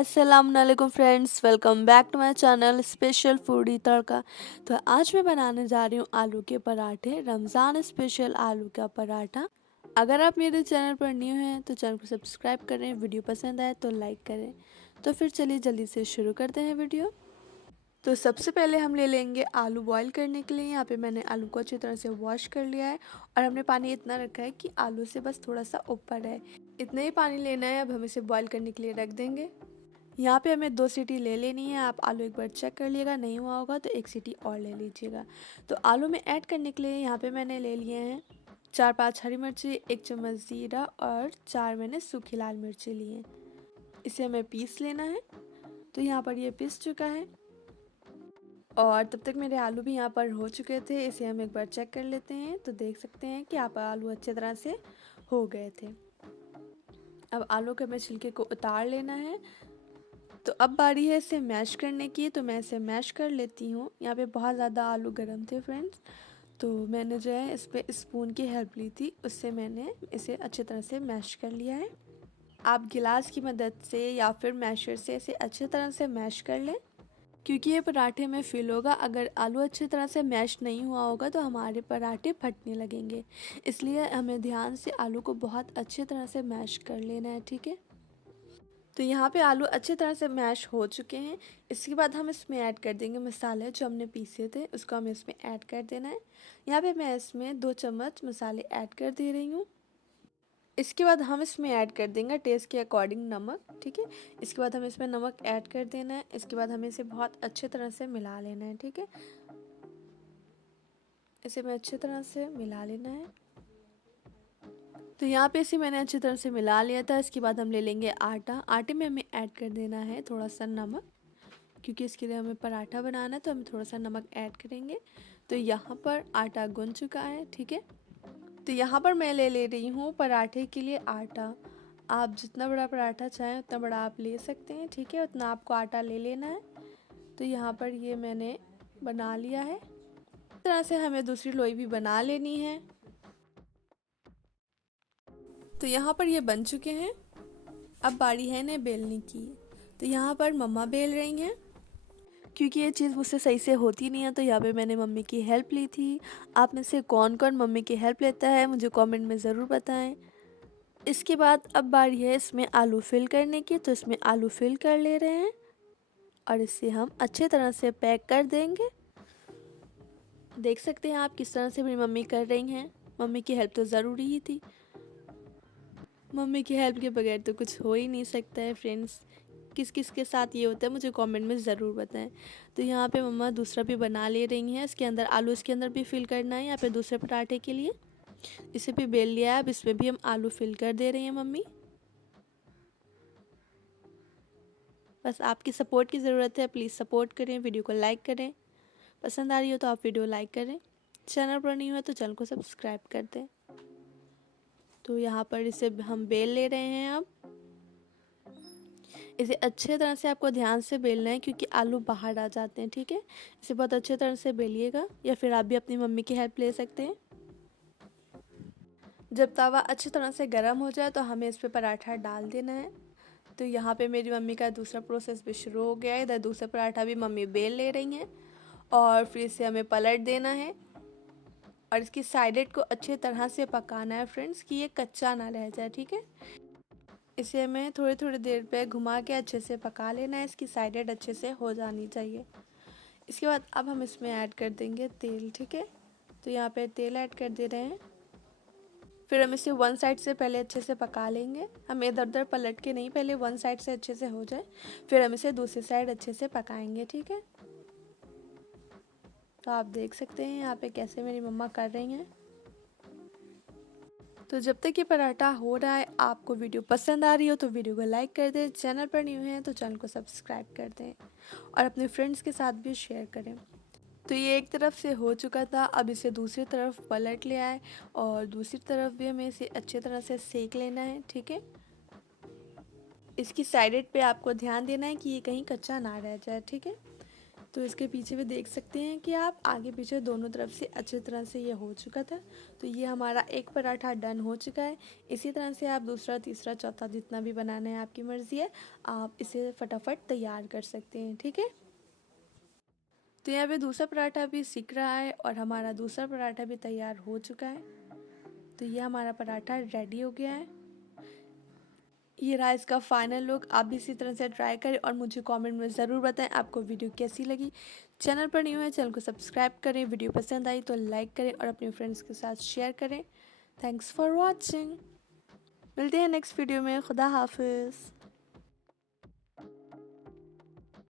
अस्सलामुअलैकुम friends, welcome back to my channel special foodie tadka. तो आज मैं बनाने जा रही हूँ आलू के पराठे, रमज़ान स्पेशल आलू का पराठा। अगर आप मेरे चैनल पर न्यू हैं तो चैनल को सब्सक्राइब करें, वीडियो पसंद आए तो लाइक करें। तो फिर चलिए जल्दी से शुरू करते हैं वीडियो। तो सबसे पहले हम ले लेंगे आलू बॉईल करने के लिए। यहाँ पे मैंने आलू को अच्छी तरह से वॉश कर लिया है और हमने पानी इतना रखा है कि आलू से बस थोड़ा सा ऊपर है, इतना ही पानी लेना है। अब हम इसे बॉईल करने के लिए रख देंगे। यहाँ पे हमें 2 सीटी ले लेनी है। आप आलू एक बार चेक कर लिएगा, नहीं हुआ होगा तो 1 सीटी और ले लीजिएगा। तो आलू में ऐड करने के लिए यहाँ पे मैंने ले लिए हैं 4-5 हरी मिर्ची, 1 चम्मच ज़ीरा और 4 मैंने सूखी लाल मिर्ची ली हैं। इसे हमें पीस लेना है। तो यहाँ पर ये पीस चुका है और तब तक मेरे आलू भी यहाँ पर हो चुके थे। इसे हम एक बार चेक कर लेते हैं। तो देख सकते हैं कि यहाँ पर आलू अच्छी तरह से हो गए थे। अब आलू के हमें छिलके को उतार लेना है। तो अब बारी है इसे मैश करने की। तो मैं इसे मैश कर लेती हूँ। यहाँ पे बहुत ज़्यादा आलू गर्म थे फ्रेंड्स, तो मैंने जो है इस पर स्पून की हेल्प ली थी, उससे मैंने इसे अच्छी तरह से मैश कर लिया है। आप गिलास की मदद से या फिर मैशर से इसे अच्छी तरह से मैश कर लें, क्योंकि ये पराठे में फिल होगा। अगर आलू अच्छी तरह से मैश नहीं हुआ होगा तो हमारे पराठे फटने लगेंगे। इसलिए हमें ध्यान से आलू को बहुत अच्छी तरह से मैश कर लेना है, ठीक है। तो यहाँ पे आलू अच्छी तरह से मैश हो चुके हैं। इसके बाद हम इसमें ऐड कर देंगे मसाले जो हमने पीसे थे, उसको हमें इसमें ऐड कर देना है। यहाँ पे मैं इसमें 2 चम्मच मसाले ऐड कर दे रही हूँ। इसके बाद हम इसमें ऐड कर देंगे टेस्ट के अकॉर्डिंग नमक, ठीक है। इसके बाद हमें इसमें नमक ऐड कर देना है। इसके बाद हमें इसे बहुत अच्छे तरह से मिला लेना है, ठीक है। इसे मैं अच्छी तरह से मिला लेना है। तो यहाँ पे इसे मैंने अच्छी तरह से मिला लिया था। इसके बाद हम ले लेंगे आटा। आटे में हमें ऐड कर देना है थोड़ा सा नमक, क्योंकि इसके लिए हमें पराठा बनाना है तो हम थोड़ा सा नमक ऐड करेंगे। तो यहाँ पर आटा गूंथ चुका है, ठीक है। तो यहाँ पर मैं ले रही हूँ पराठे के लिए आटा। आप जितना बड़ा पराठा चाहें उतना बड़ा आप ले सकते हैं, ठीक है। उतना आपको आटा ले लेना है। तो यहाँ पर ये मैंने बना लिया है। इस तरह से हमें दूसरी लोई भी बना लेनी है। तो यहाँ पर ये बन चुके हैं। अब बारी है इन्हें बेलने की। तो यहाँ पर मम्मा बेल रही हैं, क्योंकि ये चीज़ मुझसे सही से होती नहीं है, तो यहाँ पे मैंने मम्मी की हेल्प ली थी। आप में से कौन कौन मम्मी की हेल्प लेता है मुझे कमेंट में ज़रूर बताएं। इसके बाद अब बारी है इसमें आलू फिल करने की। तो इसमें आलू फिल कर ले रहे हैं और इसे हम अच्छे तरह से पैक कर देंगे। देख सकते हैं आप किस तरह से मेरी मम्मी कर रही हैं। मम्मी की हेल्प तो ज़रूरी ही थी। मम्मी की हेल्प के बगैर तो कुछ हो ही नहीं सकता है फ्रेंड्स। किस किस के साथ ये होता है मुझे कमेंट में ज़रूर बताएं। तो यहाँ पे मम्मा दूसरा भी बना ले रही हैं। इसके अंदर आलू इसके अंदर भी फिल करना है। यहाँ पे दूसरे पराठे के लिए इसे भी बेल लिया है। अब इसमें भी हम आलू फिल कर दे रही हैं मम्मी। बस आपकी सपोर्ट की ज़रूरत है, प्लीज़ सपोर्ट करें, वीडियो को लाइक करें। पसंद आ रही हो तो आप वीडियो लाइक करें। चैनल पर नहीं हो तो चैनल को सब्सक्राइब कर दें। तो यहाँ पर इसे हम बेल ले रहे हैं। अब इसे अच्छे तरह से आपको ध्यान से बेलना है, क्योंकि आलू बाहर आ जाते हैं, ठीक है। इसे बहुत अच्छे तरह से बेलिएगा, या फिर आप भी अपनी मम्मी की हेल्प ले सकते हैं। जब तवा अच्छी तरह से गर्म हो जाए तो हमें इस पर पराठा डाल देना है। तो यहाँ पे मेरी मम्मी का दूसरा प्रोसेस भी शुरू हो गया है। इधर दूसरा पराठा भी मम्मी बेल ले रही हैं और फिर इसे हमें पलट देना है और इसकी साइडेड को अच्छी तरह से पकाना है फ्रेंड्स, कि ये कच्चा ना रह जाए, ठीक है। इसे हमें थोड़ी थोड़ी देर पे घुमा के अच्छे से पका लेना है। इसकी साइडेड अच्छे से हो जानी चाहिए। इसके बाद अब हम इसमें ऐड कर देंगे तेल, ठीक है। तो यहाँ पे तेल ऐड कर दे रहे हैं। फिर हम इसे वन साइड से पहले अच्छे से पका लेंगे। हम इधर उधर पलट के नहीं, पहले वन साइड से अच्छे से हो जाए फिर हम इसे दूसरी साइड अच्छे से पकाएंगे, ठीक है। तो आप देख सकते हैं यहाँ पे कैसे मेरी मम्मा कर रही हैं। तो जब तक ये पराठा हो रहा है, आपको वीडियो पसंद आ रही हो तो वीडियो को लाइक कर दें, चैनल पर न्यू हैं तो चैनल को सब्सक्राइब कर दें और अपने फ्रेंड्स के साथ भी शेयर करें। तो ये एक तरफ से हो चुका था। अब इसे दूसरी तरफ पलट लिया है और दूसरी तरफ भी हमें इसे अच्छे तरह से सेक लेना है, ठीक है। इसकी साइडेड पे आपको ध्यान देना है कि ये कहीं कच्चा ना रह जाए, ठीक है। तो इसके पीछे भी देख सकते हैं कि आप आगे पीछे दोनों तरफ से अच्छी तरह से ये हो चुका था। तो ये हमारा एक पराठा डन हो चुका है। इसी तरह से आप दूसरा, तीसरा, चौथा जितना भी बनाना है आपकी मर्ज़ी है, आप इसे फटाफट तैयार कर सकते हैं। ठीक है, तो यहाँ पे दूसरा पराठा भी सिक रहा है और हमारा दूसरा पराठा भी तैयार हो चुका है। तो ये हमारा पराठा रेडी हो गया है। ये रहा इसका फाइनल लुक। आप भी इसी तरह से ट्राई करें और मुझे कमेंट में ज़रूर बताएं आपको वीडियो कैसी लगी। चैनल पर न्यू है, चैनल को सब्सक्राइब करें। वीडियो पसंद आई तो लाइक करें और अपने फ्रेंड्स के साथ शेयर करें। Thanks for watching. मिलते हैं नेक्स्ट वीडियो में। खुदा हाफिज़।